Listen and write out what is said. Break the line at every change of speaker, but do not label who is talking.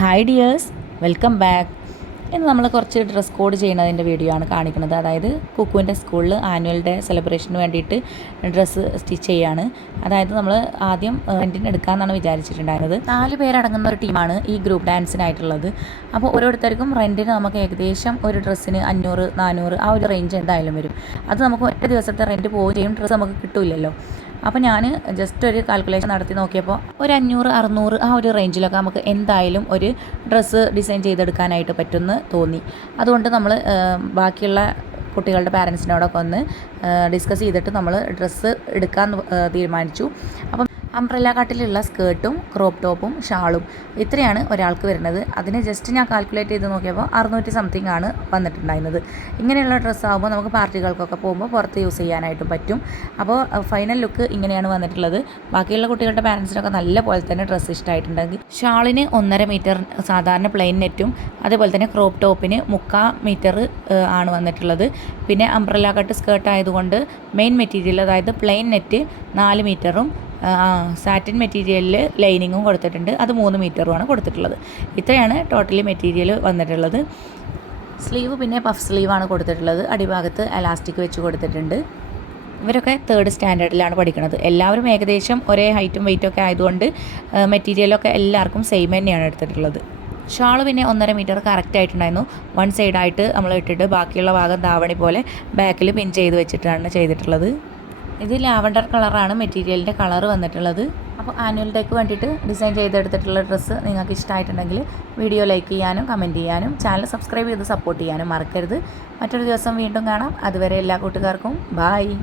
Hi dears welcome back ഇന്ന് നമ്മൾ കുറച്ച് ഡ്രസ് കോഡ് ചെയ്യുന്നതിന്റെ വീഡിയോ ആണ് കാണിക്കുന്നത്. അതായത് കുക്കുവിന്റെ സ്കൂളിൽ ആനുവൽ ഡേ സെലിബ്രേഷന് വേണ്ടിയിട്ട് ഡ്രസ്സ് സ്റ്റിച്ച് ചെയ്യാണ്. അതായത് നമ്മൾ ആദ്യം റെന്റിന് എടുക്കാമെന്നാണ് വിചാരിച്ചിട്ടുണ്ടായിരുന്നത്. നാല് പേരടങ്ങുന്ന ഒരു ടീമാണ് ഈ ഗ്രൂപ്പ് ഡാൻസിനായിട്ടുള്ളത് അപ്പോൾ ഓരോരുത്തർക്കും റെന്റിന് നമുക്ക് ഏകദേശം ഒരു ഡ്രസ്സിന് അഞ്ഞൂറ് നാനൂറ് ആ ഒരു റേഞ്ച് എന്തായാലും വരും. അത് നമുക്ക് ഒറ്റ ദിവസത്തെ റെന്റ് പോവുകയും ഡ്രസ്സ് നമുക്ക് കിട്ടില്ലല്ലോ. അപ്പോൾ ഞാൻ ജസ്റ്റ് ഒരു കാൽക്കുലേഷൻ നടത്തി നോക്കിയപ്പോൾ ഒരു അഞ്ഞൂറ് അറുന്നൂറ് ആ ഒരു റേഞ്ചിലൊക്കെ നമുക്ക് എന്തായാലും ഒരു ഡ്രസ്സ് ഡിസൈൻ ചെയ്തെടുക്കാനായിട്ട് പറ്റുമെന്ന് തോന്നി. അതുകൊണ്ട് നമ്മൾ ബാക്കിയുള്ള കുട്ടികളുടെ പാരൻസിനോടൊക്കെ ഒന്ന് ഡിസ്കസ് ചെയ്തിട്ട് നമ്മൾ ഡ്രസ്സ് എടുക്കാൻ തീരുമാനിച്ചു. അപ്പം അംബ്രല്ല കട്ടിലുള്ള സ്കേർട്ടും ക്രോപ്പ് ടോപ്പും ഷാളും ഇത്രയാണ് ഒരാൾക്ക് വരുന്നത്. അതിന് ജസ്റ്റ് ഞാൻ കാൽക്കുലേറ്റ് ചെയ്ത് നോക്കിയപ്പോൾ അറുന്നൂറ്റി സംതിങ് ആണ് വന്നിട്ടുണ്ടായിരുന്നത്. ഇങ്ങനെയുള്ള ഡ്രസ്സ് ആകുമ്പോൾ നമുക്ക് പാർട്ടികൾക്കൊക്കെ പോകുമ്പോൾ പുറത്ത് യൂസ് ചെയ്യാനായിട്ടും പറ്റും. അപ്പോൾ ഫൈനൽ ലുക്ക് ഇങ്ങനെയാണ് വന്നിട്ടുള്ളത്. ബാക്കിയുള്ള കുട്ടികളുടെ പാരൻസിനൊക്കെ നല്ല പോലെ തന്നെ ഡ്രസ്സ് ഇഷ്ടമായിട്ടുണ്ടെങ്കിൽ ഷാളിന് ഒന്നര മീറ്റർ സാധാരണ പ്ലെയിൻ നെറ്റും അതേപോലെ തന്നെ ക്രോപ്പ് ടോപ്പിന് മുക്കാ മീറ്റർ ആണ് വന്നിട്ടുള്ളത്. പിന്നെ അംബ്രല്ല കട്ട് സ്കേർട്ട് ആയതുകൊണ്ട് മെയിൻ മെറ്റീരിയൽ അതായത് പ്ലെയിൻ നെറ്റ് നാല് മീറ്ററും സാറ്റിൻ മെറ്റീരിയലിൽ ലൈനിങ്ങും കൊടുത്തിട്ടുണ്ട്. അത് മൂന്ന് മീറ്ററുമാണ് കൊടുത്തിട്ടുള്ളത്. ഇത്രയാണ് ടോട്ടലി മെറ്റീരിയൽ വന്നിട്ടുള്ളത്. സ്ലീവ് പിന്നെ പഫ് സ്ലീവാണ് കൊടുത്തിട്ടുള്ളത്. അടിഭാഗത്ത് എലാസ്റ്റിക് വെച്ച് കൊടുത്തിട്ടുണ്ട്. ഇവരൊക്കെ തേർഡ് സ്റ്റാൻഡേർഡിലാണ് പഠിക്കുന്നത് എല്ലാവരും ഏകദേശം ഒരേ ഹൈറ്റും വെയിറ്റും ഒക്കെ ആയതുകൊണ്ട് മെറ്റീരിയലൊക്കെ എല്ലാവർക്കും സെയിം തന്നെയാണ് എടുത്തിട്ടുള്ളത്. ഷാൾ പിന്നെ ഒന്നര മീറ്റർ കറക്റ്റ് ആയിട്ടുണ്ടായിരുന്നു. വൺ സൈഡായിട്ട് നമ്മൾ ഇട്ടിട്ട് ബാക്കിയുള്ള ഭാഗം ധാവണി പോലെ ബാക്കിൽ പിൻ ചെയ്ത് വെച്ചിട്ടാണ് ചെയ്തിട്ടുള്ളത്. ഇത് ലാവണ്ടർ കളറാണ് മെറ്റീരിയലിന്റെ കളർ വന്നിട്ടുള്ളത്. അപ്പോൾ ആനുവൽ ഡേക്ക് വേണ്ടിയിട്ട് ഡിസൈൻ ചെയ്തെടുത്തിട്ടുള്ള ഡ്രസ്സ് നിങ്ങൾക്ക് ഇഷ്ടമായിട്ടുണ്ടെങ്കിൽ വീഡിയോ ലൈക്ക് ചെയ്യാനും കമന്റ് ചെയ്യാനും ചാനൽ സബ്സ്ക്രൈബ് ചെയ്ത് സപ്പോർട്ട് ചെയ്യാനും മറക്കരുത്. മറ്റൊരു ദിവസം വീണ്ടും കാണാം. അതുവരെ എല്ലാ കൂട്ടുകാർക്കും ബായ്